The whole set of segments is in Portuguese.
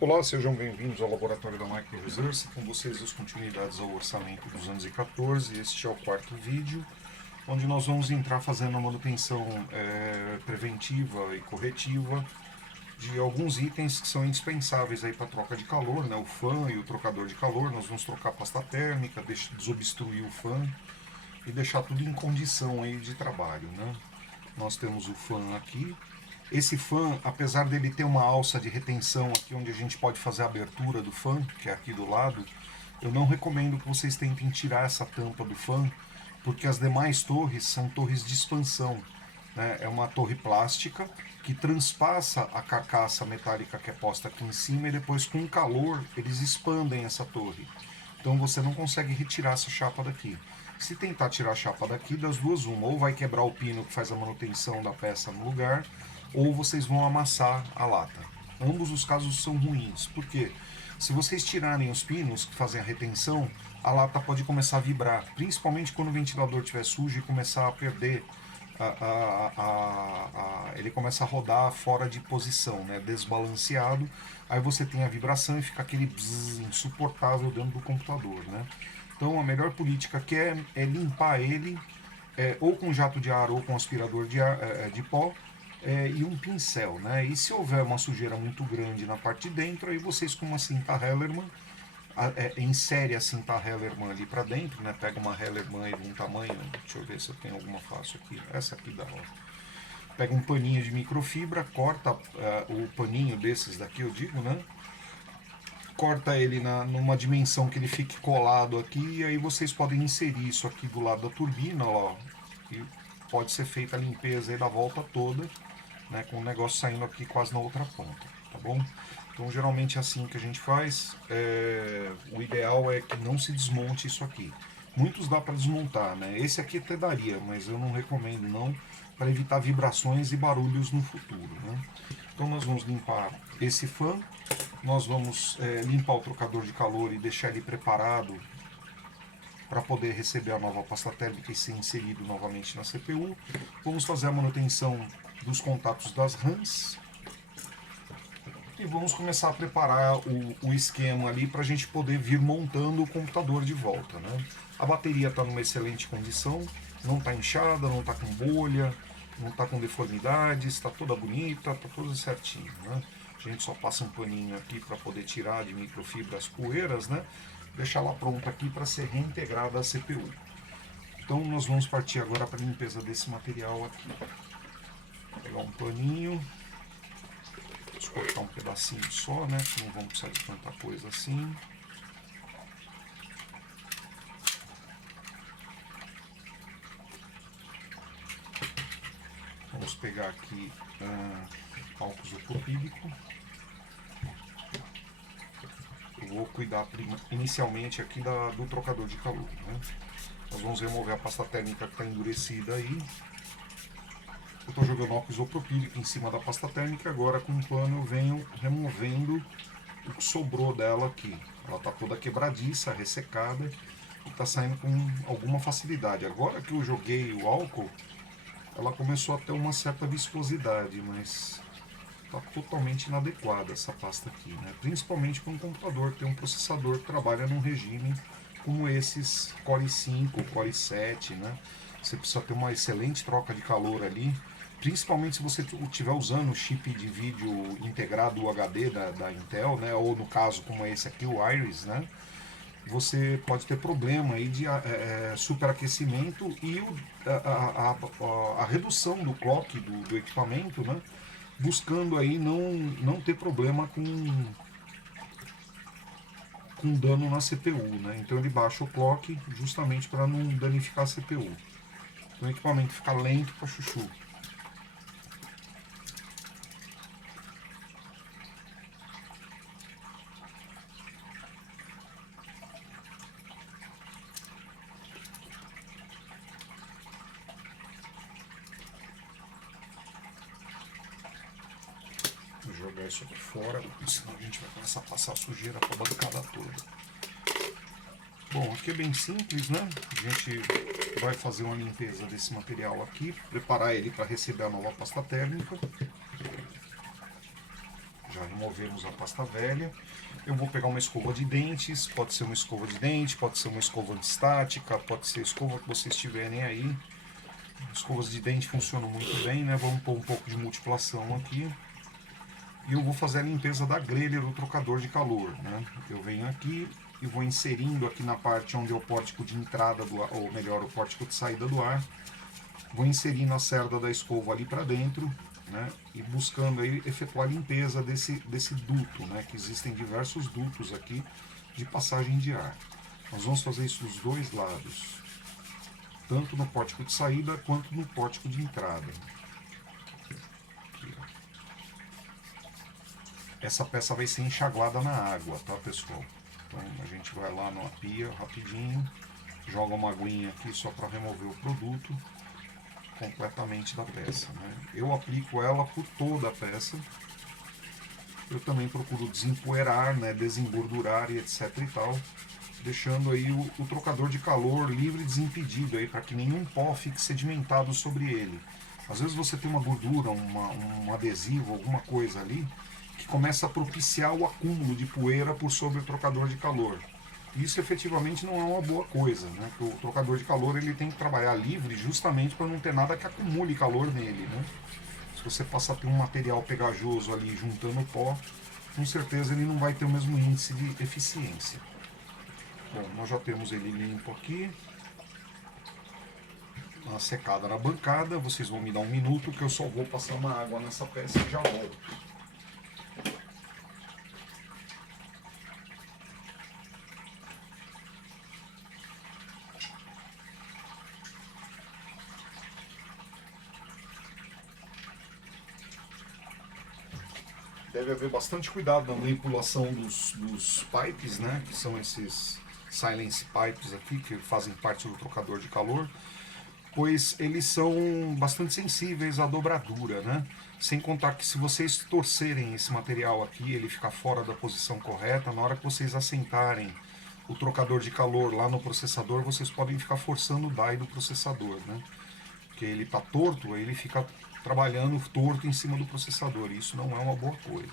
Olá, sejam bem-vindos ao Laboratório da Micro Research. Com vocês as continuidades ao orçamento dos anos 14. Este é o quarto vídeo, onde nós vamos entrar fazendo a manutenção preventiva e corretiva de alguns itens que são indispensáveis aí para troca de calor, né? O fã e o trocador de calor. Nós vamos trocar a pasta térmica, desobstruir o fã e deixar tudo em condição aí de trabalho, né? Nós temos o fã aqui. Esse fã, apesar dele ter uma alça de retenção aqui onde a gente pode fazer a abertura do fã, que é aqui do lado, eu não recomendo que vocês tentem tirar essa tampa do fã, porque as demais torres são torres de expansão, né? É uma torre plástica que transpassa a carcaça metálica que é posta aqui em cima e depois com o calor eles expandem essa torre. Então você não consegue retirar essa chapa daqui. Se tentar tirar a chapa daqui, das duas uma, ou vai quebrar o pino que faz a manutenção da peça no lugar, ou vocês vão amassar a lata. Ambos os casos são ruins, porque se vocês tirarem os pinos que fazem a retenção, a lata pode começar a vibrar, principalmente quando o ventilador estiver sujo e começar a perder, ele começa a rodar fora de posição, né, desbalanceado, aí você tem a vibração e fica aquele bzzz insuportável dentro do computador, né? Então a melhor política que é limpar ele, ou com jato de ar ou com aspirador de pó, e um pincel, né? E se houver uma sujeira muito grande na parte de dentro, aí vocês com uma cinta Hellerman insere a cinta Hellerman ali para dentro, né? Pega uma Hellerman aí de um tamanho, deixa eu ver se eu tenho alguma fácil aqui, essa aqui dá, ó. Pega um paninho de microfibra, corta o paninho desses daqui, eu digo, né? Corta ele numa dimensão que ele fique colado aqui, e aí vocês podem inserir isso aqui do lado da turbina, ó, e pode ser feita a limpeza aí da volta toda, né, com o negócio saindo aqui quase na outra ponta, tá bom? Então geralmente é assim que a gente faz. O ideal é que não se desmonte isso aqui. Muitos dá para desmontar, né? Esse aqui até daria, mas eu não recomendo não, para evitar vibrações e barulhos no futuro, né? Então nós vamos limpar esse fã, nós vamos limpar o trocador de calor e deixar ele preparado para poder receber a nova pasta térmica e ser inserido novamente na CPU. Vamos fazer a manutenção dos contatos das RAMs e vamos começar a preparar o esquema ali para a gente poder vir montando o computador de volta, né? A bateria está numa excelente condição, não está inchada, não está com bolha, não está com deformidades, está toda bonita, está toda certinho, né? A gente só passa um paninho aqui para poder tirar de microfibra as poeiras, né? Deixar ela pronta aqui para ser reintegrada à CPU. Então nós vamos partir agora para a limpeza desse material aqui. Vou pegar um paninho, vamos cortar um pedacinho só, né? Não vamos precisar de tanta coisa assim. Vamos pegar aqui álcool isopropílico. Eu vou cuidar inicialmente aqui do trocador de calor, né? Nós vamos remover a pasta térmica que está endurecida aí. Eu estou jogando álcool isopropílico em cima da pasta térmica e agora com um pano eu venho removendo o que sobrou dela aqui. Ela está toda quebradiça, ressecada e está saindo com alguma facilidade. Agora que eu joguei o álcool, ela começou a ter uma certa viscosidade, mas está totalmente inadequada essa pasta aqui, né? Principalmente para um computador que tem um processador que trabalha num regime como esses Core i5, Core i7, né? Você precisa ter uma excelente troca de calor ali, principalmente se você estiver usando o chip de vídeo integrado UHD da Intel, né? Ou no caso como esse aqui, o Iris, né? Você pode ter problema aí de superaquecimento e a redução do clock do equipamento, né? Buscando aí não ter problema com dano na CPU, né? Então ele baixa o clock justamente para não danificar a CPU. Então o equipamento fica lento para chuchu. Vou jogar isso aqui fora, senão a gente vai começar a passar sujeira para a bancada toda. Bom, aqui é bem simples, né? A gente vai fazer uma limpeza desse material aqui, preparar ele para receber a nova pasta térmica. já removemos a pasta velha. Eu vou pegar uma escova de dentes, pode ser uma escova de dente, pode ser uma escova antistática, pode ser a escova que vocês tiverem aí. Escovas de dente funcionam muito bem, né? Vamos pôr um pouco de multiplação aqui. E eu vou fazer a limpeza da grelha do trocador de calor, né? Eu venho aqui e vou inserindo aqui na parte onde é o pórtico de entrada do ar, ou melhor, o pórtico de saída do ar. Vou inserindo a cerda da escova ali para dentro, né? E buscando aí efetuar a limpeza desse duto, né? Que existem diversos dutos aqui de passagem de ar. Nós vamos fazer isso dos dois lados, tanto no pórtico de saída quanto no pórtico de entrada. Aqui, essa peça vai ser enxaguada na água, tá, pessoal? Então a gente vai lá na pia rapidinho, joga uma aguinha aqui só para remover o produto completamente da peça, né? Eu aplico ela por toda a peça. Eu também procuro desempoeirar, né, desengordurar e etc e tal, deixando aí o trocador de calor livre e desimpedido aí para que nenhum pó fique sedimentado sobre ele. Às vezes você tem uma gordura, um adesivo, alguma coisa ali que começa a propiciar o acúmulo de poeira por sobre o trocador de calor. Isso efetivamente não é uma boa coisa, né? Porque o trocador de calor ele tem que trabalhar livre justamente para não ter nada que acumule calor nele, né? Se você passar a ter um material pegajoso ali juntando pó, com certeza ele não vai ter o mesmo índice de eficiência. Bom, nós já temos ele limpo aqui, uma secada na bancada. Vocês vão me dar um minuto que eu só vou passar uma água nessa peça e já volto. Deve haver bastante cuidado na manipulação dos pipes, né? Que são esses silence pipes aqui, que fazem parte do trocador de calor, pois eles são bastante sensíveis à dobradura, né? Sem contar que se vocês torcerem esse material aqui, ele ficar fora da posição correta, na hora que vocês assentarem o trocador de calor lá no processador, vocês podem ficar forçando o die do processador, né? Porque ele está torto, aí ele fica trabalhando torto em cima do processador, e isso não é uma boa coisa.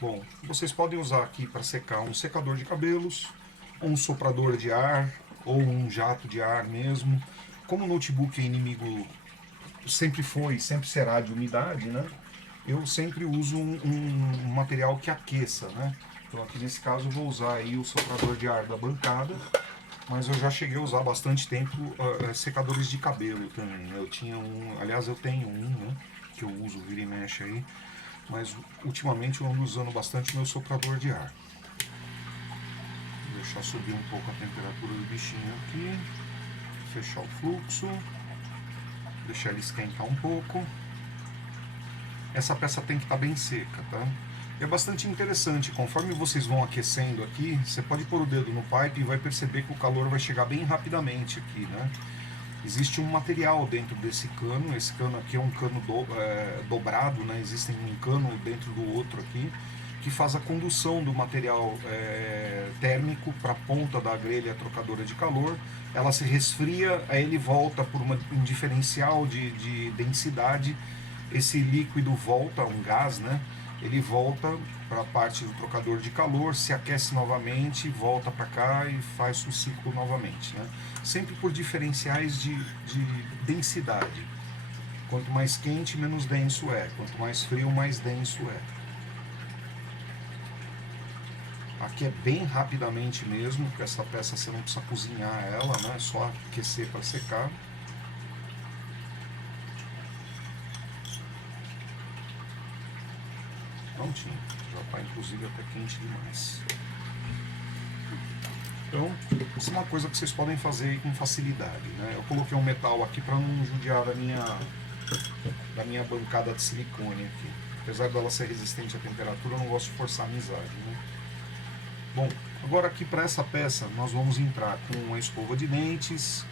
Bom, vocês podem usar aqui para secar um secador de cabelos, ou um soprador de ar, ou um jato de ar mesmo. Como o notebook é inimigo, sempre foi e sempre será de umidade, né? Eu sempre uso um material que aqueça, né? Então aqui nesse caso eu vou usar aí o soprador de ar da bancada, mas eu já cheguei a usar bastante tempo secadores de cabelo também, né? Eu tinha um, aliás eu tenho um, né, que eu uso, vira e mexe aí, mas ultimamente eu ando usando bastante meu soprador de ar. Vou deixar subir um pouco a temperatura do bichinho aqui, fechar o fluxo, deixar ele esquentar um pouco. Essa peça tem que estar bem seca, tá? É bastante interessante, conforme vocês vão aquecendo aqui, você pode pôr o dedo no pipe e vai perceber que o calor vai chegar bem rapidamente aqui, né? Existe um material dentro desse cano, esse cano aqui é um cano dobrado, né? Existem um cano dentro do outro aqui, que faz a condução do material térmico para a ponta da grelha trocadora de calor. Ela se resfria, aí ele volta por um diferencial de densidade, esse líquido volta, um gás, né? Ele volta para a parte do trocador de calor, se aquece novamente, volta para cá e faz o ciclo novamente, né? Sempre por diferenciais de densidade. Quanto mais quente, menos denso é. Quanto mais frio, mais denso é. Aqui é bem rapidamente mesmo, porque essa peça você não precisa cozinhar ela, né? É só aquecer para secar. Prontinho, já está inclusive até quente demais. Então, isso é uma coisa que vocês podem fazer com facilidade, né? Eu coloquei um metal aqui para não judiar da minha bancada de silicone aqui. Apesar dela ser resistente à temperatura, eu não gosto de forçar a amizade, né? Bom, agora aqui para essa peça nós vamos entrar com uma escova de dentes.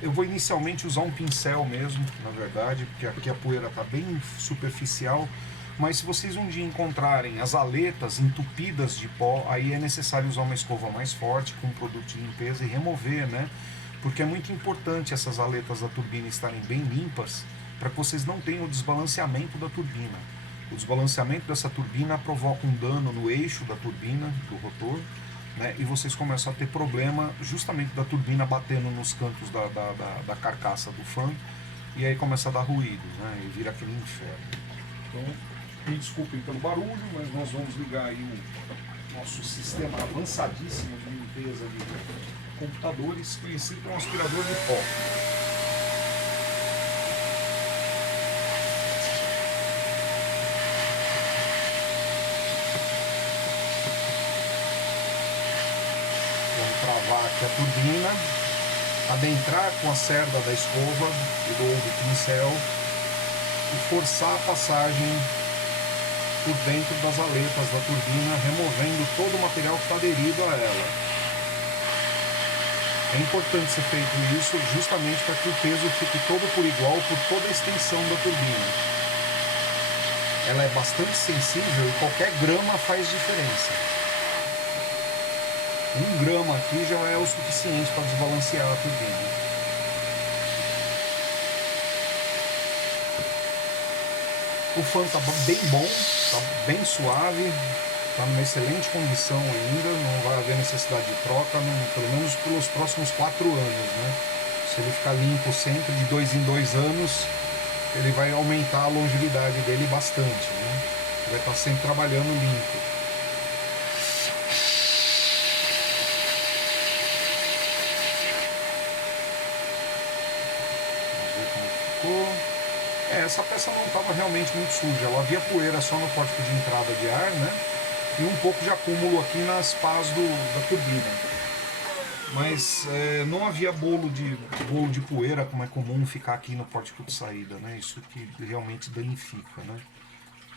Eu vou inicialmente usar um pincel mesmo, na verdade, porque aqui a poeira está bem superficial. Mas se vocês um dia encontrarem as aletas entupidas de pó, aí é necessário usar uma escova mais forte com um produto de limpeza e remover, né? Porque é muito importante essas aletas da turbina estarem bem limpas para que vocês não tenham o desbalanceamento da turbina. O desbalanceamento dessa turbina provoca um dano no eixo da turbina, do rotor, né, e vocês começam a ter problema justamente da turbina batendo nos cantos da carcaça do fã, e aí começa a dar ruído, né, e vira aquele inferno. Então, me desculpem pelo barulho, mas nós vamos ligar aí o nosso sistema avançadíssimo de limpeza de computadores, conhecido como aspirador de pó. Vamos travar aqui a turbina, adentrar com a cerda da escova e do pincel e forçar a passagem por dentro das aletas da turbina, removendo todo o material que está aderido a ela. É importante ser feito isso justamente para que o peso fique todo por igual por toda a extensão da turbina. Ela é bastante sensível e qualquer grama faz diferença. 1 grama aqui já é o suficiente para desbalancear a turbina. O fã está bem bom, está bem suave, está numa excelente condição ainda, não vai haver necessidade de troca, pelo menos pelos próximos 4 anos, né? Se ele ficar limpo sempre de 2 em 2 anos, ele vai aumentar a longevidade dele bastante, né? Vai estar sempre trabalhando limpo. Essa peça não estava realmente muito suja, ela havia poeira só no pórtico de entrada de ar, né? E um pouco de acúmulo aqui nas pás da turbina. Mas não havia bolo de poeira, como é comum ficar aqui no pórtico de saída, né? Isso que realmente danifica, né?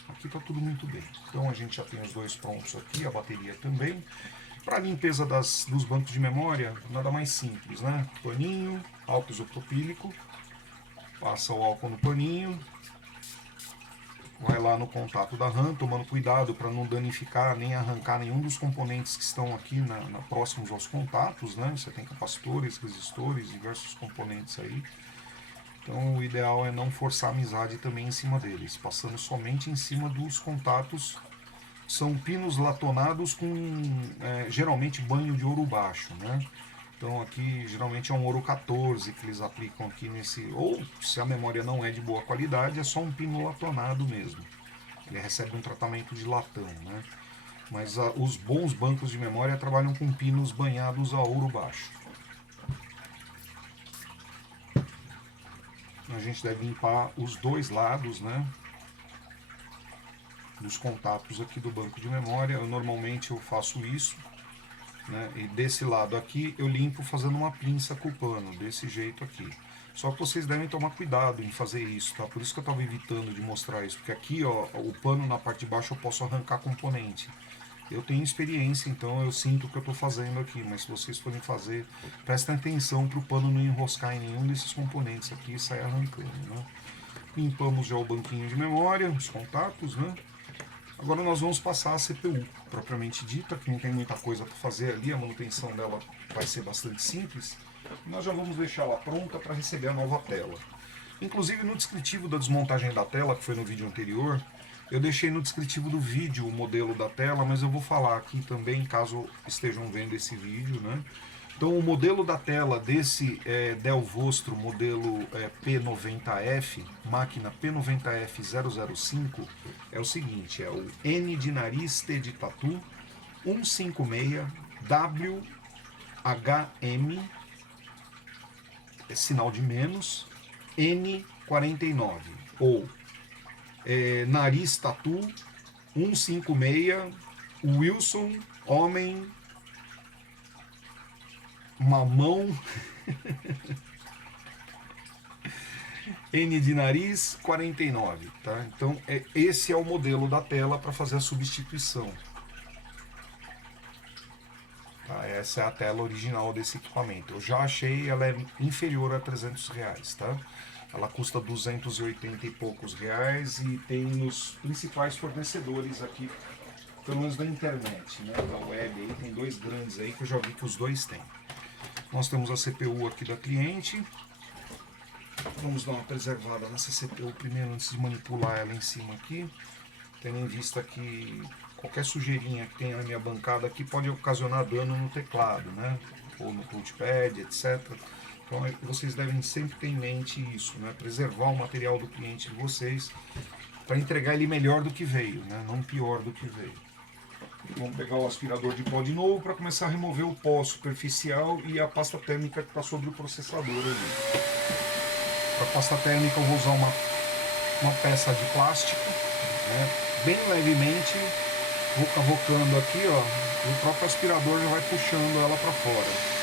Aqui está tudo muito bem. Então a gente já tem os dois prontos aqui, a bateria também. Para a limpeza dos bancos de memória, nada mais simples, né? Paninho, álcool isopropílico. Passa o álcool no paninho, vai lá no contato da RAM, tomando cuidado para não danificar nem arrancar nenhum dos componentes que estão aqui próximos aos contatos, né? Você tem capacitores, resistores, diversos componentes aí. Então o ideal é não forçar a amizade também em cima deles, passando somente em cima dos contatos. São pinos latonados com geralmente banho de ouro baixo, né? Então aqui geralmente é um ouro 14 que eles aplicam aqui nesse, ou se a memória não é de boa qualidade, é só um pino latonado mesmo. Ele recebe um tratamento de latão, né? Mas os bons bancos de memória trabalham com pinos banhados a ouro baixo. A gente deve limpar os dois lados, né? Dos contatos aqui do banco de memória. Normalmente eu faço isso. Né? E desse lado aqui eu limpo fazendo uma pinça com o pano, desse jeito aqui. Só que vocês devem tomar cuidado em fazer isso, tá? Por isso que eu estava evitando de mostrar isso, porque aqui, ó, o pano na parte de baixo eu posso arrancar componente. Eu tenho experiência, então eu sinto o que eu estou fazendo aqui, mas se vocês forem fazer, prestem atenção para o pano não enroscar em nenhum desses componentes aqui e sair arrancando, né? Limpamos já o banquinho de memória, os contatos, né? Agora nós vamos passar a CPU, propriamente dita, que não tem muita coisa para fazer ali, a manutenção dela vai ser bastante simples. Nós já vamos deixá-la pronta para receber a nova tela. Inclusive no descritivo da desmontagem da tela, que foi no vídeo anterior, eu deixei no descritivo do vídeo o modelo da tela, mas eu vou falar aqui também, caso estejam vendo esse vídeo, né? Então o modelo da tela desse Dell Vostro modelo P90F, máquina P90F005, é o seguinte, é o N de nariz, T de tatu, 156 WHM, sinal de menos, N49, ou nariz tatu, 156 Wilson, homem, mamão, N de nariz, 49, tá? Então esse é o modelo da tela para fazer a substituição. Tá? Essa é a tela original desse equipamento. Eu já achei ela é inferior a R$300, tá? Ela custa 280 e poucos reais e tem nos principais fornecedores aqui, pelo menos da internet, né? Da web aí, tem dois grandes aí que eu já vi que os dois têm. Nós temos a CPU aqui da cliente. Vamos dar uma preservada nessa CPU primeiro antes de manipular ela em cima aqui. tendo em vista que qualquer sujeirinha que tenha na minha bancada aqui pode ocasionar dano no teclado, né? Ou no touchpad, etc. Então vocês devem sempre ter em mente isso, né? Preservar o material do cliente de vocês para entregar ele melhor do que veio, né? Não pior do que veio. Vamos pegar o aspirador de pó de novo para começar a remover o pó superficial e a pasta térmica que está sobre o processador ali. Para a pasta térmica eu vou usar uma peça de plástico, né? Bem levemente, vou cavocando aqui, ó, e o próprio aspirador já vai puxando ela para fora.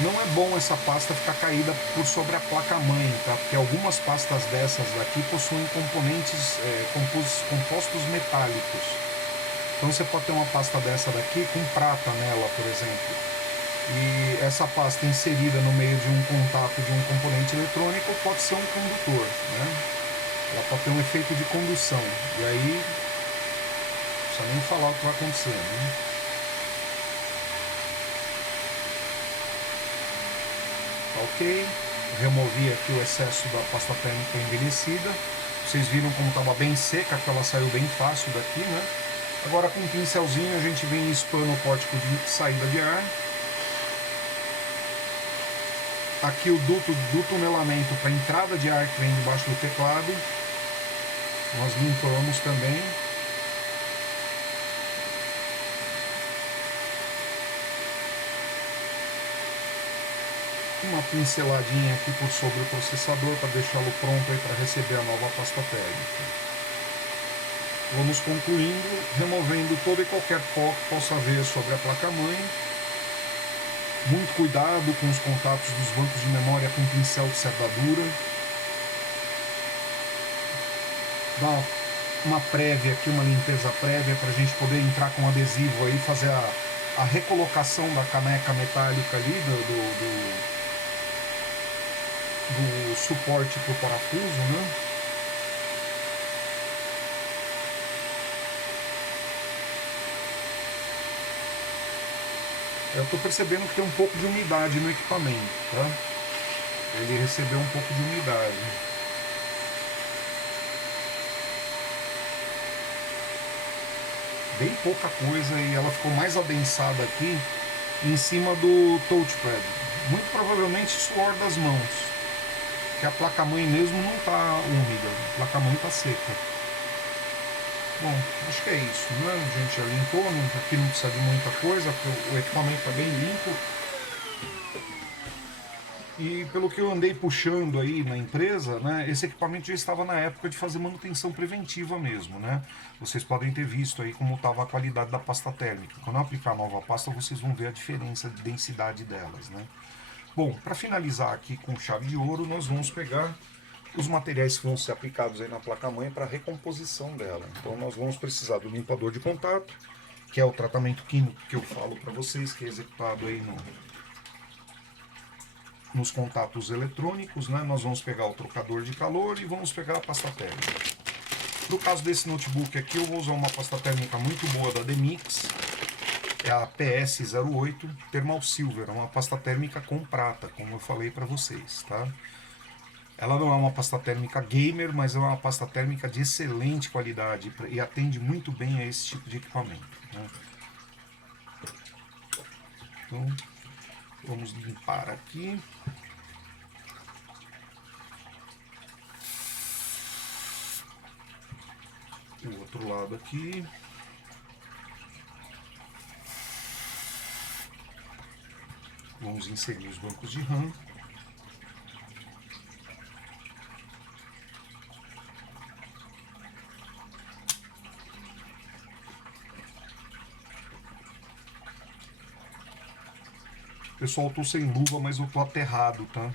Não é bom essa pasta ficar caída por sobre a placa-mãe, tá? Porque algumas pastas dessas daqui possuem componentes, compostos metálicos. Então você pode ter uma pasta dessa daqui com prata nela, por exemplo. E essa pasta inserida no meio de um contato de um componente eletrônico pode ser um condutor, né? Ela pode ter um efeito de condução. E aí, não precisa nem falar o que vai acontecer, né? Ok, removi aqui o excesso da pasta térmica envelhecida. Vocês viram como estava bem seca, que ela saiu bem fácil daqui, né? Agora com um pincelzinho a gente vem espando o pórtico de saída de ar. Aqui o duto do tunelamento para entrada de ar que vem debaixo do teclado. Nós limpamos também. Uma pinceladinha aqui por sobre o processador para deixá-lo pronto aí para receber a nova pasta térmica. Vamos concluindo, removendo todo e qualquer pó que possa haver sobre a placa-mãe. Muito cuidado com os contatos dos bancos de memória com pincel de serdadura. Dá uma prévia aqui, uma limpeza prévia para a gente poder entrar com adesivo aí, fazer a recolocação da caneca metálica ali, do suporte para o parafuso, né? Eu estou percebendo que tem um pouco de umidade no equipamento, tá? Ele recebeu um pouco de umidade. Bem pouca coisa e ela ficou mais adensada aqui em cima do touchpad. Muito provavelmente suor das mãos, que a placa-mãe mesmo não está úmida, a placa-mãe está seca. Bom, acho que é isso, né? A gente já limpou, aqui não precisa de muita coisa, porque o equipamento está bem limpo. E pelo que eu andei puxando aí na empresa, né, esse equipamento já estava na época de fazer manutenção preventiva mesmo, né? Vocês podem ter visto aí como estava a qualidade da pasta térmica. Quando eu aplicar a nova pasta, vocês vão ver a diferença de densidade delas, né? Bom, para finalizar aqui com chave de ouro, nós vamos pegar os materiais que vão ser aplicados aí na placa-mãe para a recomposição dela. Então nós vamos precisar do limpador de contato, que é o tratamento químico que eu falo para vocês, que é executado aí nos contatos eletrônicos, né? Nós vamos pegar o trocador de calor e vamos pegar a pasta térmica. No caso desse notebook aqui, eu vou usar uma pasta térmica muito boa da Demix, é a PS08 Thermal Silver, é uma pasta térmica com prata, como eu falei para vocês, tá? Ela não é uma pasta térmica gamer, mas é uma pasta térmica de excelente qualidade e atende muito bem a esse tipo de equipamento, né? Então, vamos limpar aqui. O outro lado aqui. Vamos inserir os bancos de RAM. Pessoal, eu tô sem luva, mas eu tô aterrado, tá?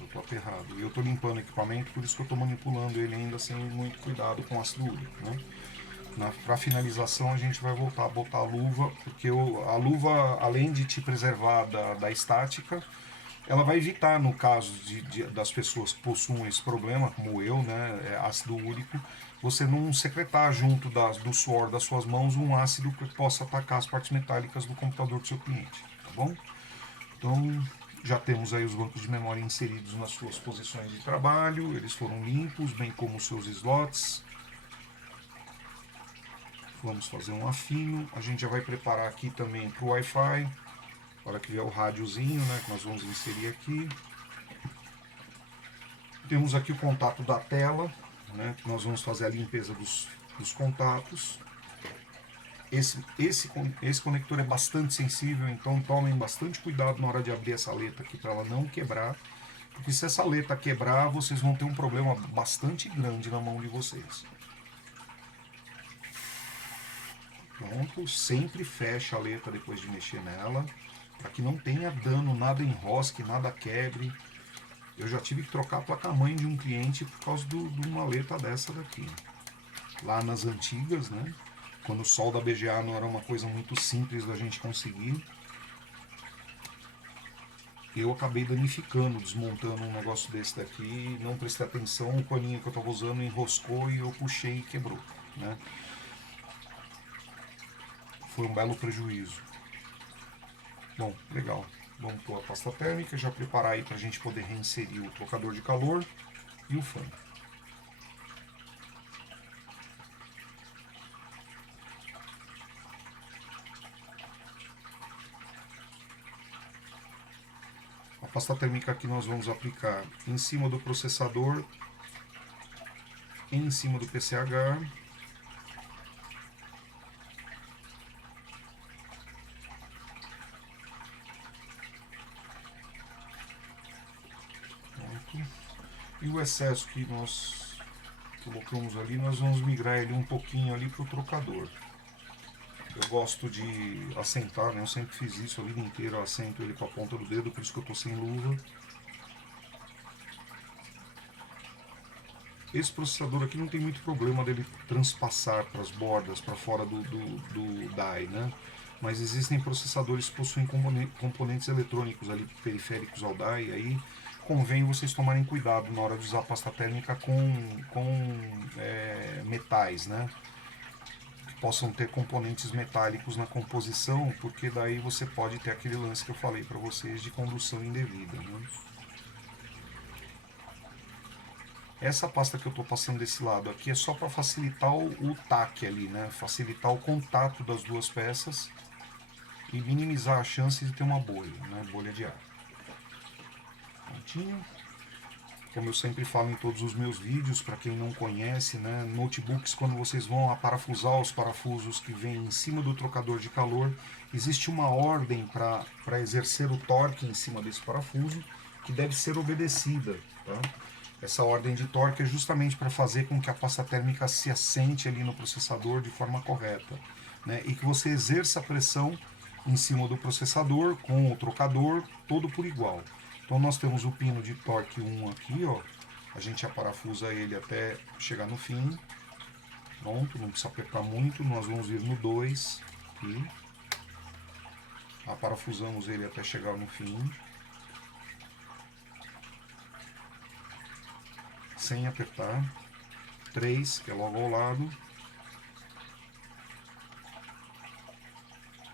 Eu tô aterrado. E eu tô limpando o equipamento, por isso que eu tô manipulando ele ainda sem muito cuidado com ácido úrico, né? Para finalização a gente vai voltar a botar a luva, porque a luva, além de te preservar da estática, ela vai evitar, no caso das pessoas que possuem esse problema, como eu, né, ácido úrico, você não secretar junto do suor das suas mãos um ácido que possa atacar as partes metálicas do computador do seu cliente, tá bom? Então, já temos aí os bancos de memória inseridos nas suas posições de trabalho, eles foram limpos, bem como os seus slots. Vamos fazer um afino. A gente já vai preparar aqui também para o Wi-Fi. Na hora que vier o rádiozinho, né, que nós vamos inserir aqui. Temos aqui o contato da tela, né, que nós vamos fazer a limpeza dos contatos. Esse conector é bastante sensível, então tomem bastante cuidado na hora de abrir essa aleta aqui para ela não quebrar. Porque se essa aleta quebrar, vocês vão ter um problema bastante grande na mão de vocês. Pronto, sempre fecha a aleta depois de mexer nela, para que não tenha dano, nada enrosque, nada quebre. Eu já tive que trocar a placa-mãe de um cliente por causa de uma aleta dessa daqui. Lá nas antigas, né? Quando o solda BGA não era uma coisa muito simples da gente conseguir, eu acabei danificando, desmontando um negócio desse daqui, não prestei atenção, o paninho que eu estava usando enroscou e eu puxei e quebrou, né? Foi um belo prejuízo. Bom, legal. Vamos pôr a pasta térmica, já preparar aí para a gente poder reinserir o trocador de calor e o fã. A pasta térmica aqui nós vamos aplicar em cima do processador, em cima do PCH. E o excesso que nós colocamos ali, nós vamos migrar ele um pouquinho ali para o trocador. Eu gosto de assentar, né? Eu sempre fiz isso a vida inteira, eu assento ele com a ponta do dedo, por isso que eu estou sem luva. Esse processador aqui não tem muito problema dele transpassar para as bordas, para fora do die, né? Mas existem processadores que possuem componentes eletrônicos ali periféricos ao die, e aí convém vocês tomarem cuidado na hora de usar a pasta térmica com metais, né? Que possam ter componentes metálicos na composição, porque daí você pode ter aquele lance que eu falei para vocês de condução indevida, né? Essa pasta que eu estou passando desse lado aqui é só para facilitar o taque ali, né? Facilitar o contato das duas peças e minimizar a chance de ter uma bolha, né? Bolha de ar. Prontinho. Como eu sempre falo em todos os meus vídeos, para quem não conhece, né? Notebooks, quando vocês vão aparafusar os parafusos que vêm em cima do trocador de calor, existe uma ordem para exercer o torque em cima desse parafuso, que deve ser obedecida, tá? Essa ordem de torque é justamente para fazer com que a pasta térmica se assente ali no processador de forma correta, né? E que você exerça a pressão em cima do processador com o trocador todo por igual. Então nós temos o pino de torque 1 aqui, ó. A gente aparafusa ele até chegar no fim. Pronto, não precisa apertar muito. Nós vamos ir no 2 aqui. Aparafusamos ele até chegar no fim. Sem apertar. 3, que é logo ao lado.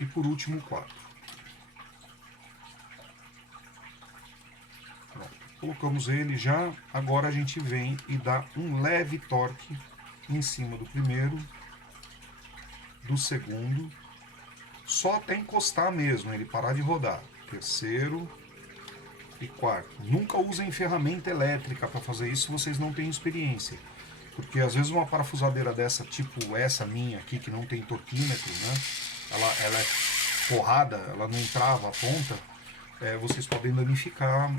E por último 4. Colocamos ele já, agora a gente vem e dá um leve torque em cima do primeiro, do segundo, só até encostar mesmo, ele parar de rodar. Terceiro e quarto. Nunca usem ferramenta elétrica para fazer isso se vocês não têm experiência. Porque às vezes uma parafusadeira dessa, tipo essa minha aqui, que não tem torquímetro, né? Ela é forrada, ela não trava a ponta. Vocês podem danificar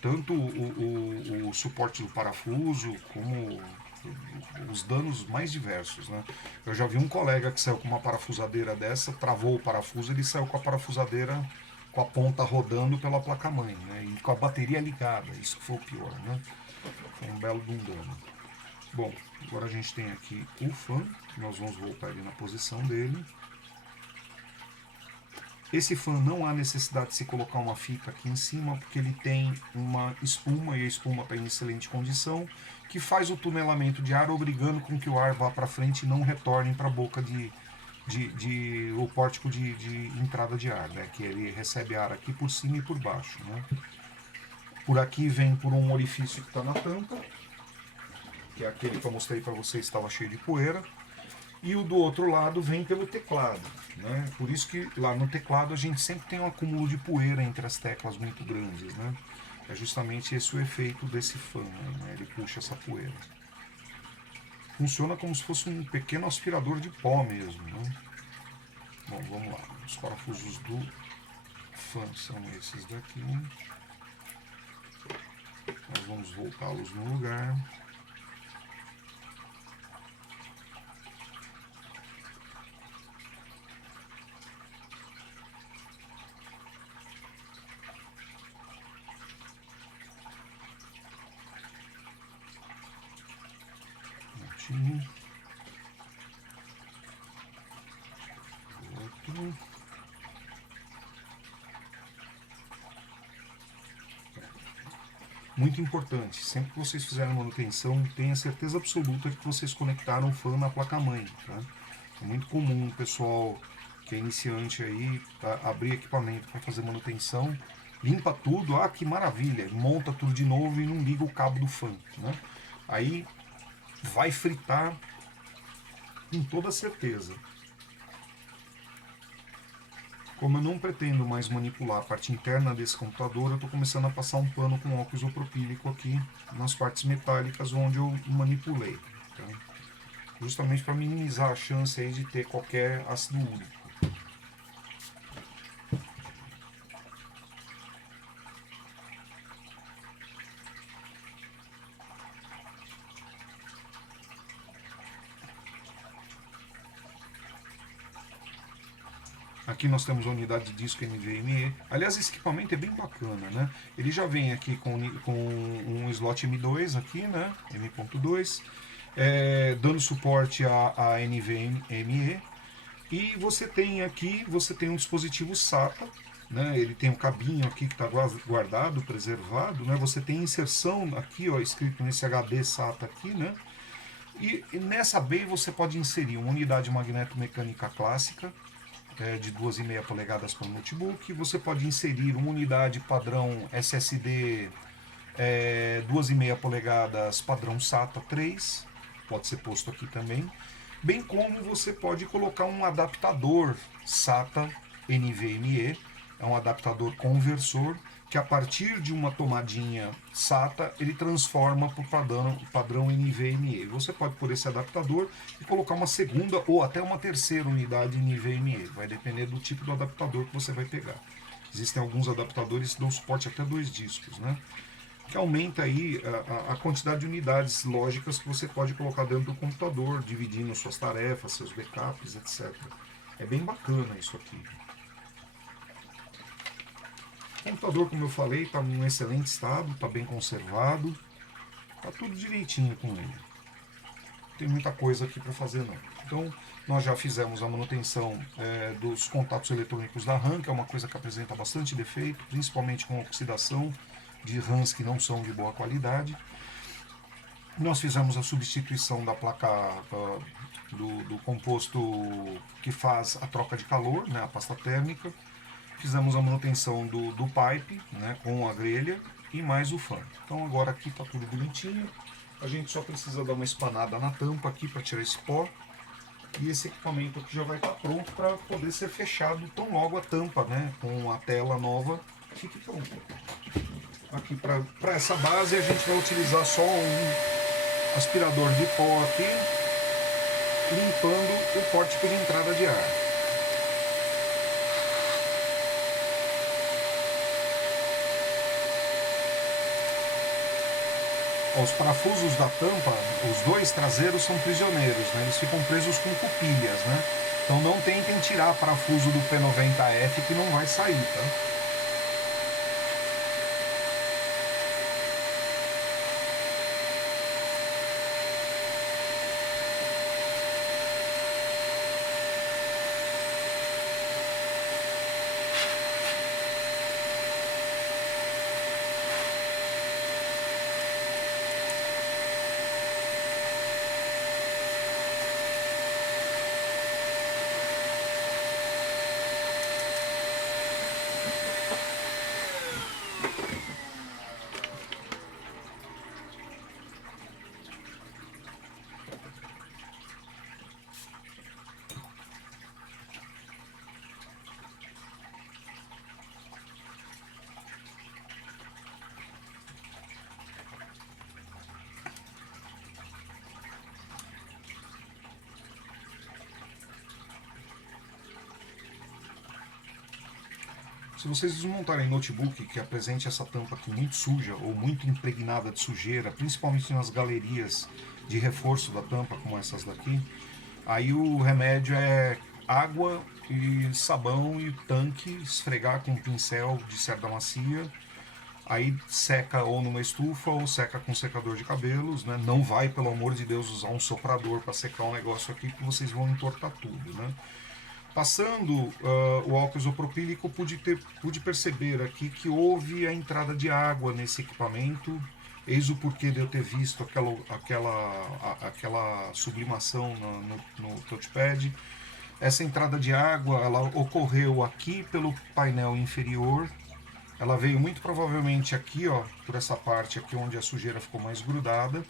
tanto o suporte do parafuso como os danos mais diversos, né? Eu já vi um colega que saiu com uma parafusadeira dessa, travou o parafuso, ele saiu com a parafusadeira com a ponta rodando pela placa-mãe, né? E com a bateria ligada, isso que foi o pior, né? Foi um belo dano. Bom, agora a gente tem aqui o fã, nós vamos voltar ele na posição dele. Esse fã não há necessidade de se colocar uma fita aqui em cima, porque ele tem uma espuma, e a espuma está em excelente condição, que faz o tunelamento de ar, obrigando com que o ar vá para frente e não retorne para a boca o pórtico de entrada de ar, né? Que ele recebe ar aqui por cima e por baixo, né? Por aqui vem por um orifício que está na tampa, que é aquele que eu mostrei para vocês, estava cheio de poeira. e o do outro lado vem pelo teclado, né? Por isso que lá no teclado a gente sempre tem um acúmulo de poeira entre as teclas muito grandes, né? É justamente esse o efeito desse fan, né? Ele puxa essa poeira. Funciona como se fosse um pequeno aspirador de pó mesmo, né? Bom, vamos lá. Os parafusos do fan são esses daqui. Nós vamos voltá-los no lugar. Outro. Muito importante, sempre que vocês fizerem manutenção, tenha certeza absoluta de que vocês conectaram o fan na placa-mãe. Tá? É muito comum o pessoal que é iniciante aí abrir equipamento para fazer manutenção, limpa tudo, ah, que maravilha, monta tudo de novo e não liga o cabo do fan. Né? Aí vai fritar com toda certeza. Como eu não pretendo mais manipular a parte interna desse computador, eu estou começando a passar um pano com óxido isopropílico aqui nas partes metálicas onde eu manipulei. Tá? Justamente para minimizar a chance aí de ter qualquer ácido úrico. Aqui nós temos a unidade de disco NVMe. Aliás, esse equipamento é bem bacana, né? Ele já vem aqui com um slot M2 aqui, né? M.2, dando suporte a NVMe. E você tem aqui, você tem um dispositivo SATA, né? Ele tem um cabinho aqui que está guardado, preservado, né? Você tem inserção aqui, ó, escrito nesse HD SATA aqui, né? E nessa bay você pode inserir uma unidade magnetomecânica clássica, de 2,5 polegadas para o notebook. Você pode inserir uma unidade padrão SSD 2,5 polegadas padrão SATA 3, pode ser posto aqui também. Bem como você pode colocar um adaptador SATA NVMe, é um adaptador conversor, que a partir de uma tomadinha SATA, ele transforma para o padrão NVMe. Você pode pôr esse adaptador e colocar uma segunda ou até uma terceira unidade NVMe, vai depender do tipo do adaptador que você vai pegar. Existem alguns adaptadores que dão suporte até 2 discos, né? Que aumenta aí a quantidade de unidades lógicas que você pode colocar dentro do computador, dividindo suas tarefas, seus backups, etc. É bem bacana isso aqui. O computador, como eu falei, está em um excelente estado, está bem conservado, está tudo direitinho com ele. Não tem muita coisa aqui para fazer não. Então, nós já fizemos a manutenção dos contatos eletrônicos da RAM, que é uma coisa que apresenta bastante defeito, principalmente com oxidação de RAMs que não são de boa qualidade. Nós fizemos a substituição da placa do composto que faz a troca de calor, né, a pasta térmica. Fizemos a manutenção do pipe, né, com a grelha e mais o fan. Então agora aqui está tudo bonitinho. A gente só precisa dar uma espanada na tampa aqui para tirar esse pó. E esse equipamento aqui já vai estar pronto para poder ser fechado tão logo a tampa, né, com a tela nova, fique pronto. Aqui para essa base a gente vai utilizar só um aspirador de pó aqui, limpando o pórtico de entrada de ar. Os parafusos da tampa, os 2 traseiros são prisioneiros, né? Eles ficam presos com cupilhas, né? Então não tentem tirar parafuso do P90F que não vai sair, tá? Se vocês desmontarem notebook que apresente essa tampa aqui muito suja ou muito impregnada de sujeira, principalmente nas galerias de reforço da tampa, como essas daqui, aí o remédio é água e sabão e tanque, esfregar com um pincel de cerda macia, aí seca ou numa estufa ou seca com secador de cabelos, né? Não vai, pelo amor de Deus, usar um soprador para secar o negócio aqui, que vocês vão entortar tudo, né? Passando o álcool isopropílico, pude perceber aqui que houve a entrada de água nesse equipamento. Eis o porquê de eu ter visto aquela sublimação no touchpad. Essa entrada de água ela ocorreu aqui pelo painel inferior. Ela veio muito provavelmente aqui, ó, por essa parte aqui onde a sujeira ficou mais grudada.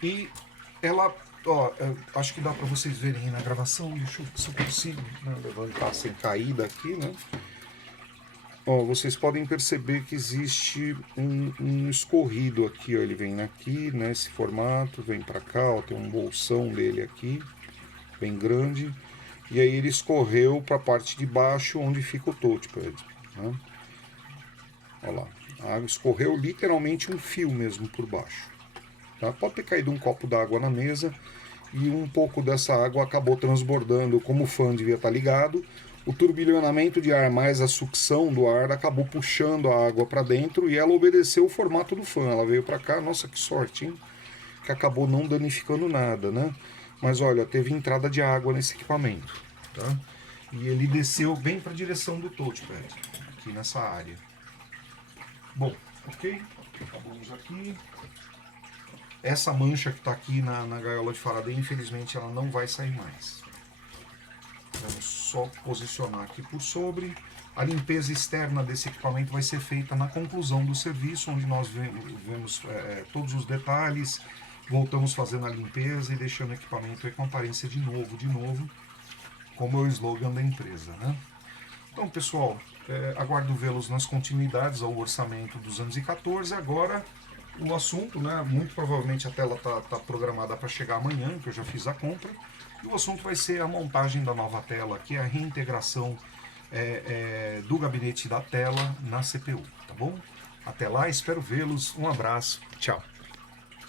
E ela, ó, acho que dá para vocês verem na gravação. Deixa eu ver se eu consigo, né, levantar sem caída aqui, né? Ó, vocês podem perceber que existe um escorrido aqui, ó. Ele vem aqui, nesse formato, vem para cá, ó, tem um bolsão dele aqui, bem grande. E aí ele escorreu para a parte de baixo, onde fica o touchpad, né? Olha lá, a água escorreu literalmente um fio mesmo por baixo. Tá? Pode ter caído um copo d'água na mesa e um pouco dessa água acabou transbordando, como o fã devia estar ligado. O turbilhonamento de ar mais a sucção do ar acabou puxando a água para dentro e ela obedeceu o formato do fã. Ela veio para cá, nossa que sorte, hein? Que acabou não danificando nada, né? Mas olha, teve entrada de água nesse equipamento, tá? E ele desceu bem para a direção do touchpad, aqui nessa área. Bom, ok, acabamos aqui. Essa mancha que está aqui na gaiola de Faraday, infelizmente ela não vai sair mais. Vamos só posicionar aqui por sobre. A limpeza externa desse equipamento vai ser feita na conclusão do serviço, onde nós vemos todos os detalhes, voltamos fazendo a limpeza e deixando o equipamento aí com aparência de novo, como é o slogan da empresa, né? Então, pessoal, aguardo vê-los nas continuidades ao orçamento dos 214. Agora, o assunto, né? Muito provavelmente a tela tá programada para chegar amanhã, que eu já fiz a compra. E o assunto vai ser a montagem da nova tela, que é a reintegração do gabinete da tela na CPU, tá bom? Até lá, espero vê-los. Um abraço, tchau.